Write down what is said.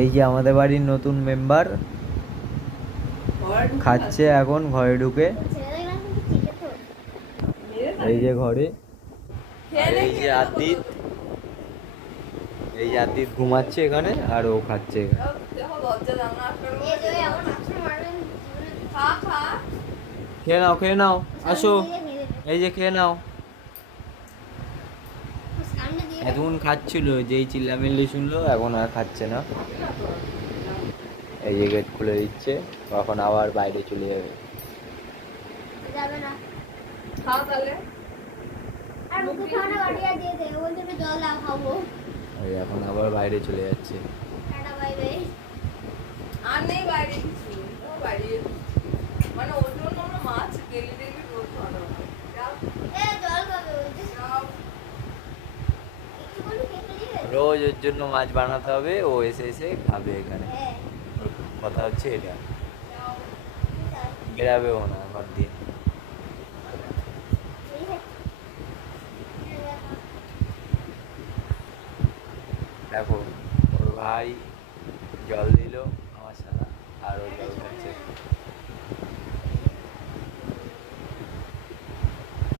এই যে আমাদের বাড়ির নতুন মেম্বার খাচ্ছে এখন ঘরে ঢুকে। এই যে ঘরে, আর এই যে আদিত, এই যে আদিত ঘুমাচ্ছে এখানে আর ও খাচ্ছে এখানে। খেয়ে নাও খেয়ে নাও, আসো, এই যে খেয়ে নাও। এতক্ষণ খাচ্ছিল, যেই চিল্লামিল্লি শুনলো এখন আর খাচ্ছে না। এই যে গেট খুলে দিচ্ছে, এখন আবার বাইরে চলে যাবে। এই এখন আবার বাইরে চলে যাচ্ছে। রোজ ওর জন্য মাছ বানাতে হবে, ও এসে এসে খাবে এখানে। ওর কথা হচ্ছে এটা, বেরাবেও না ঘর দিয়ে। দেখো ওর ভাই জল দিল।